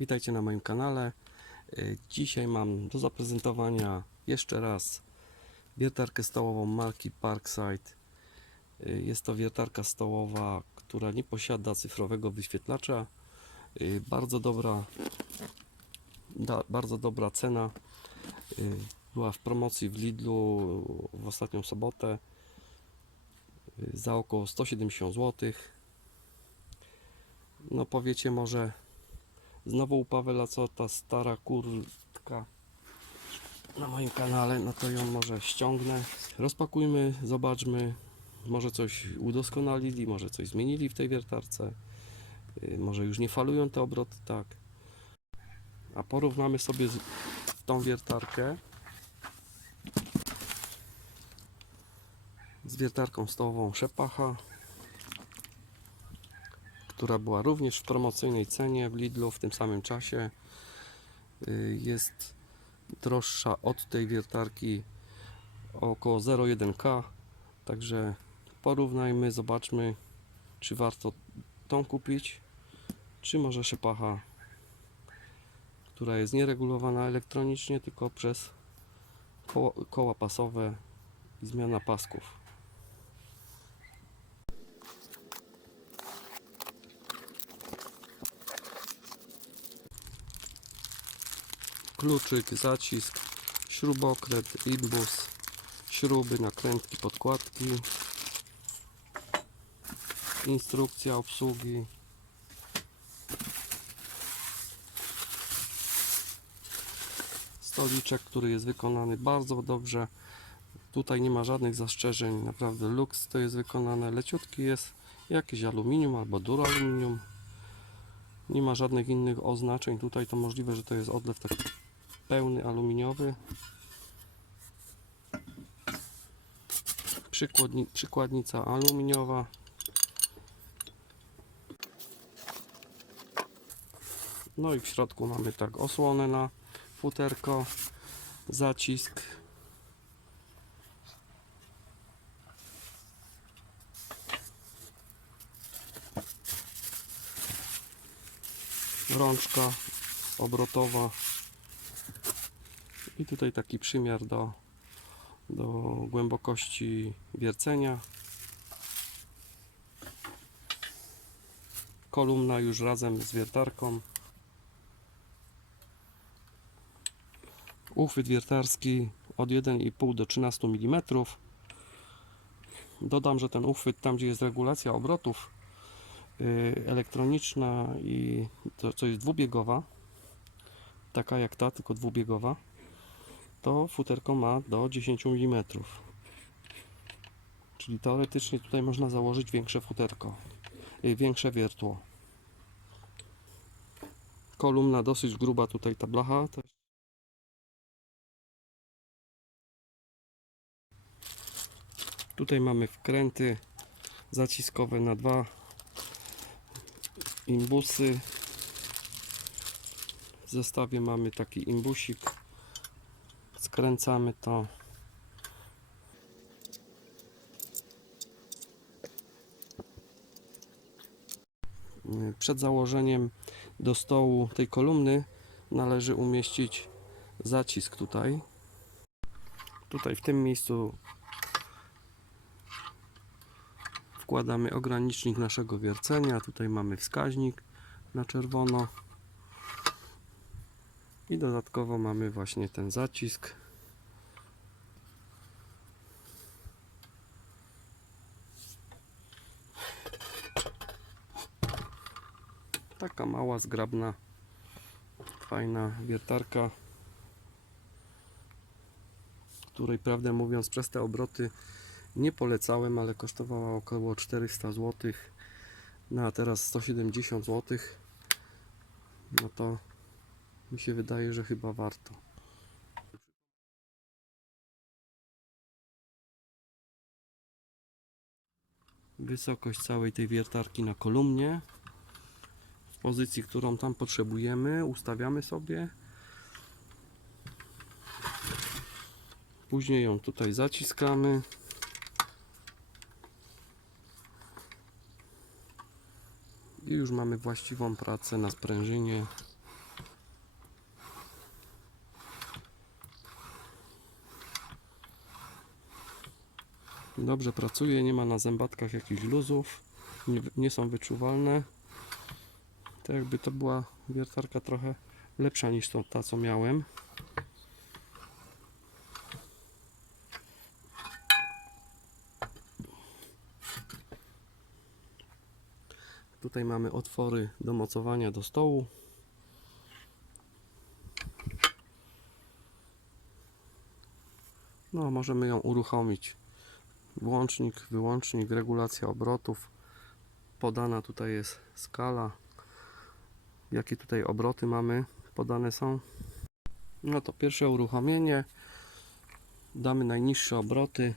Witajcie na moim kanale. Y, Dzisiaj mam do zaprezentowania jeszcze raz wiertarkę stołową marki Parkside. Y, Jest to wiertarka stołowa, która nie posiada cyfrowego wyświetlacza. Y, Bardzo dobra, bardzo dobra cena. Była w promocji w Lidlu w ostatnią sobotę za około 170 zł. No powiecie może Znowu u Pawela co ta stara kurtka na moim kanale, no to ją może ściągnę. Rozpakujmy, zobaczmy. Może coś udoskonalili, może coś zmienili w tej wiertarce. Y, Może już nie falują te obroty tak. A porównamy sobie z tą wiertarkę z wiertarką stołową Szepacha która była również w promocyjnej cenie w Lidlu w tym samym czasie. Y, Jest droższa od tej wiertarki około 0,1K. Także porównajmy, zobaczmy, czy warto tą kupić, czy może szypacha, która jest nieregulowana elektronicznie, tylko przez koła, koła pasowe i zmiana pasków. Kluczyk, zacisk, śrubokręt, imbus, śruby, nakrętki, podkładki, instrukcja obsługi, stoliczek, który jest wykonany bardzo dobrze. Tutaj nie ma żadnych zastrzeżeń, naprawdę luks to jest wykonane. Leciutki jest jakiś aluminium albo duraluminium. Nie ma żadnych innych oznaczeń. Tutaj to możliwe, że to jest odlew taki pełny aluminiowy. Przykładni, przykładnica aluminiowa. No i w środku mamy tak osłonę na futerko, zacisk. Rączka obrotowa i tutaj taki przymiar do, do głębokości wiercenia. Kolumna już razem z wiertarką. Uchwyt wiertarski od 1,5 do 13 mm. Dodam, że ten uchwyt tam gdzie jest regulacja obrotów yy, elektroniczna i to co jest dwubiegowa, taka jak ta, tylko dwubiegowa to futerko ma do 10 mm. Czyli teoretycznie tutaj można założyć większe futerko, y, większe wiertło. Kolumna dosyć gruba tutaj ta blacha. Tutaj mamy wkręty zaciskowe na dwa imbusy. W zestawie mamy taki imbusik skręcamy to. Przed założeniem do stołu tej kolumny należy umieścić zacisk tutaj. Tutaj w tym miejscu wkładamy ogranicznik naszego wiercenia. Tutaj mamy wskaźnik na czerwono. I dodatkowo mamy właśnie ten zacisk. Taka mała, zgrabna, fajna wiertarka, której prawdę mówiąc przez te obroty nie polecałem, ale kosztowała około 400 zł. No a teraz 170 zł. No to mi się wydaje, że chyba warto. Wysokość całej tej wiertarki na kolumnie pozycji, którą tam potrzebujemy, ustawiamy sobie. Później ją tutaj zaciskamy. I już mamy właściwą pracę na sprężynie. Dobrze pracuje, nie ma na zębatkach jakichś luzów, nie, nie są wyczuwalne. Tak jakby to była wiertarka trochę lepsza niż tą, ta co miałem. Tutaj mamy otwory do mocowania do stołu. No, możemy ją uruchomić. Włącznik, wyłącznik, regulacja obrotów. Podana tutaj jest skala. Jakie tutaj obroty mamy podane są. No to pierwsze uruchomienie. Damy najniższe obroty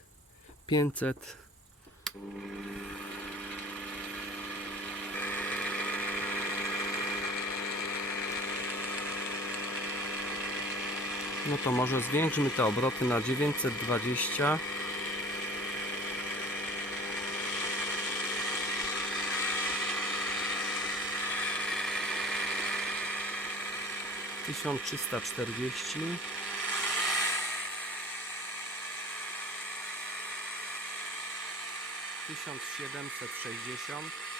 500. No to może zwiększmy te obroty na 920. 1340 1760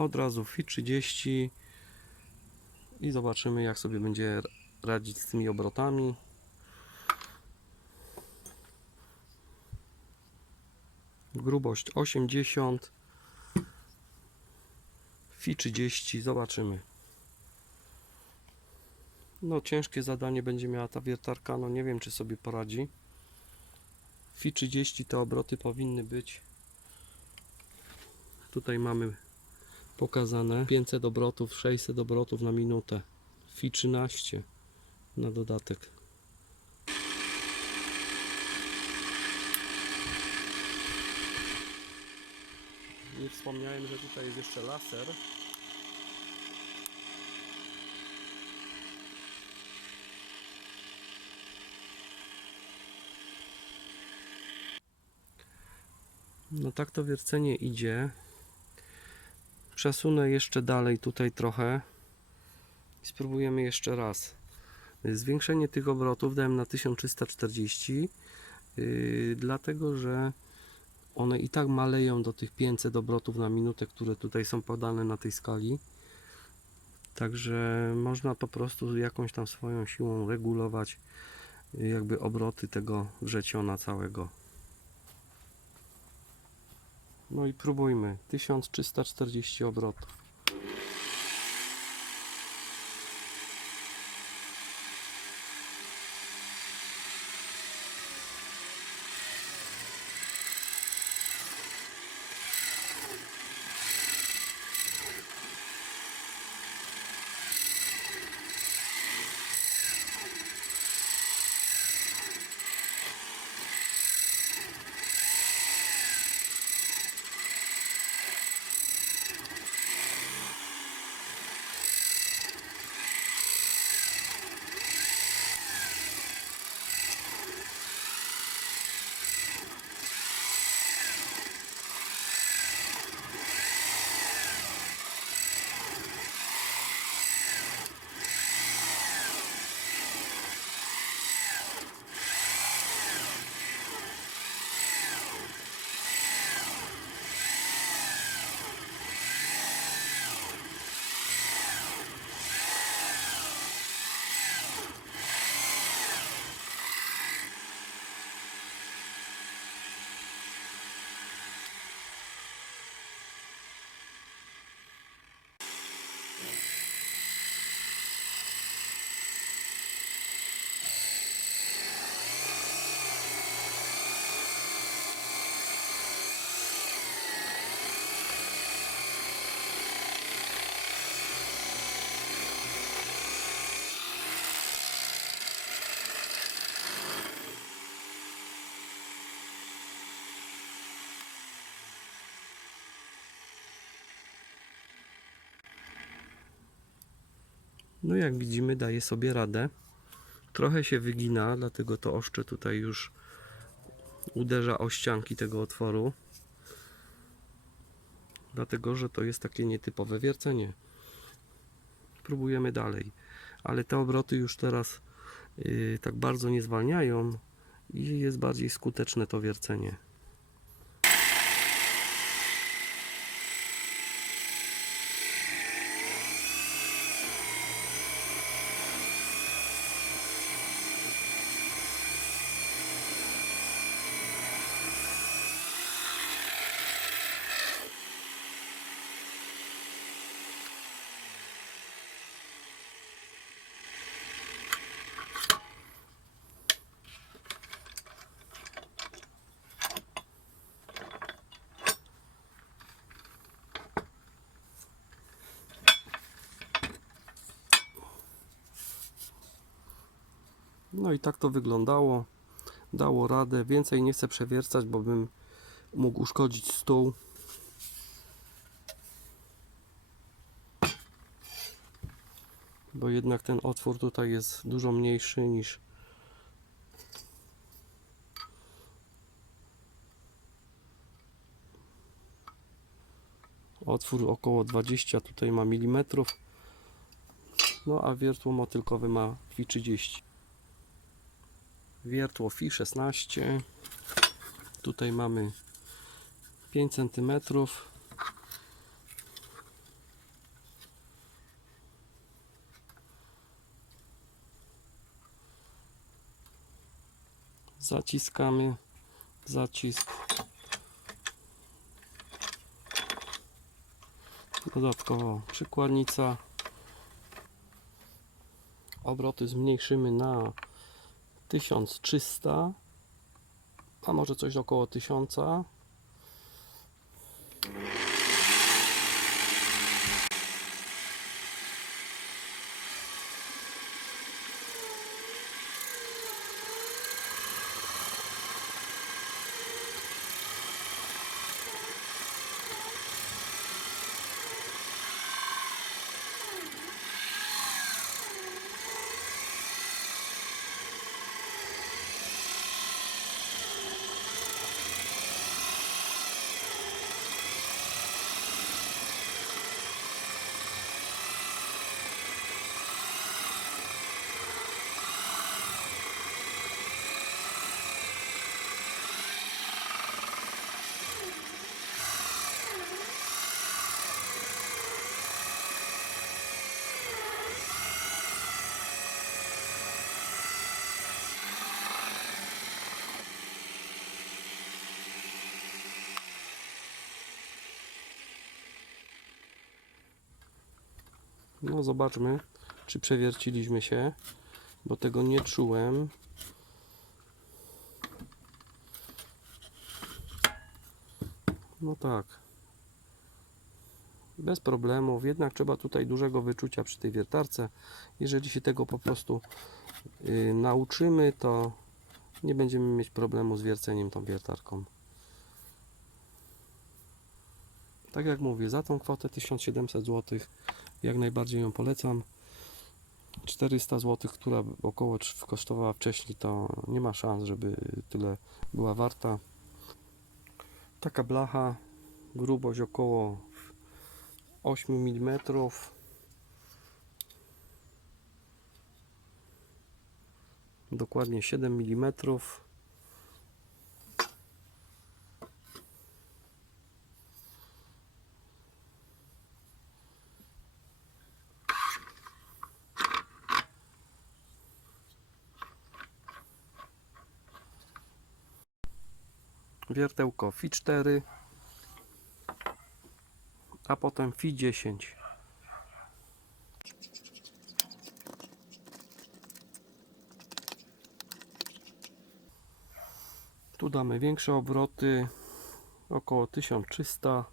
od razu FI 30 i zobaczymy jak sobie będzie radzić z tymi obrotami. Grubość 80 FI 30 zobaczymy. No ciężkie zadanie będzie miała ta wiertarka no nie wiem czy sobie poradzi. FI 30 te obroty powinny być. Tutaj mamy pokazane 500 obrotów, 600 obrotów na minutę. FI 13 na dodatek. Nie wspomniałem, że tutaj jest jeszcze laser. No tak to wiercenie idzie. Przesunę jeszcze dalej tutaj trochę i spróbujemy jeszcze raz. Zwiększenie tych obrotów dałem na 1340, yy, dlatego że one i tak maleją do tych 500 obrotów na minutę, które tutaj są podane na tej skali. Także można po prostu jakąś tam swoją siłą regulować yy, jakby obroty tego wrzeciona całego. No i próbujmy. 1340 obrotów. No jak widzimy daje sobie radę. Trochę się wygina, dlatego to oszcze tutaj już uderza o ścianki tego otworu. Dlatego, że to jest takie nietypowe wiercenie. Próbujemy dalej. Ale te obroty już teraz yy, tak bardzo nie zwalniają i jest bardziej skuteczne to wiercenie. No i tak to wyglądało. Dało radę. Więcej nie chcę przewiercać, bo bym mógł uszkodzić stół. Bo jednak ten otwór tutaj jest dużo mniejszy niż otwór około 20 tutaj ma milimetrów. No a wiertło motylkowe ma fi 30. Wiertło fi 16. Tutaj mamy 5 cm. Zaciskamy zacisk. Dodatkowo przykładnica. Obroty zmniejszymy na 1300 a może coś około 1000 No zobaczmy, czy przewierciliśmy się, bo tego nie czułem. No tak. Bez problemów, jednak trzeba tutaj dużego wyczucia przy tej wiertarce. Jeżeli się tego po prostu y, nauczymy, to nie będziemy mieć problemu z wierceniem tą wiertarką. Tak jak mówię, za tą kwotę 1700 zł jak najbardziej ją polecam. 400 zł, która około kosztowała wcześniej, to nie ma szans, żeby tyle była warta. Taka blacha, grubość około 8 mm. Dokładnie 7 mm. Wiertełko FI 4 a potem FI 10 tu damy większe obroty około 1300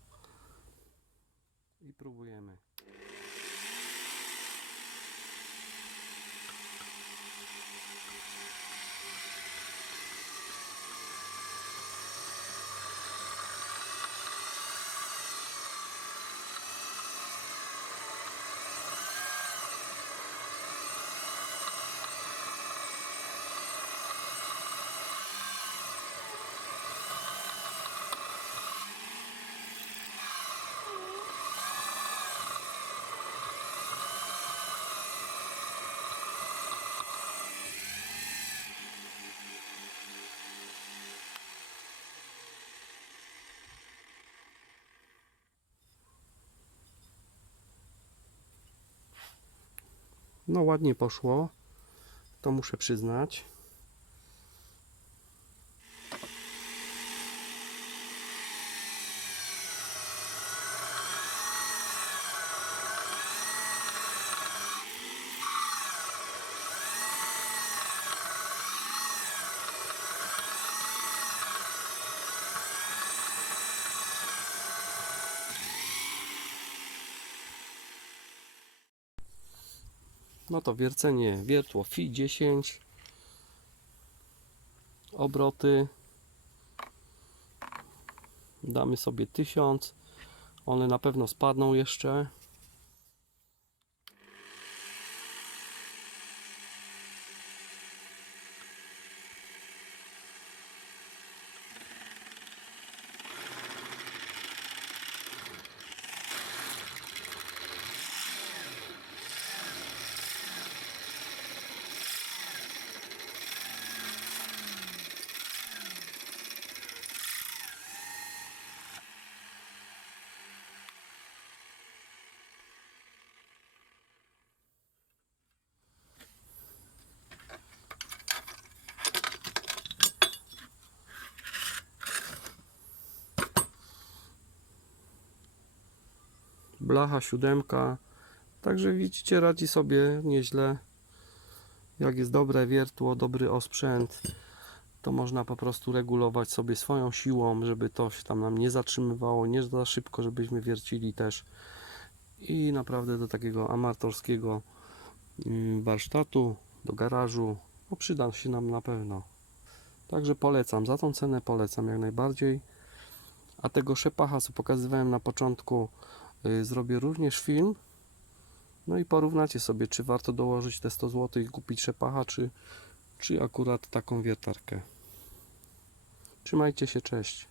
i próbujemy No ładnie poszło. To muszę przyznać. No to wiercenie wiertło FI 10 obroty. Damy sobie 1000 one na pewno spadną jeszcze blacha siódemka także widzicie radzi sobie nieźle jak jest dobre wiertło, dobry osprzęt to można po prostu regulować sobie swoją siłą, żeby to się tam nam nie zatrzymywało, nie za szybko, żebyśmy wiercili też i naprawdę do takiego amatorskiego mm, warsztatu, do garażu, no przyda się nam na pewno. Także polecam, za tą cenę polecam jak najbardziej. A tego szepacha, co pokazywałem na początku, zrobię również film. No i porównacie sobie, czy warto dołożyć te 100 zł i kupić szepacha, czy, czy akurat taką wiertarkę. Trzymajcie się, cześć.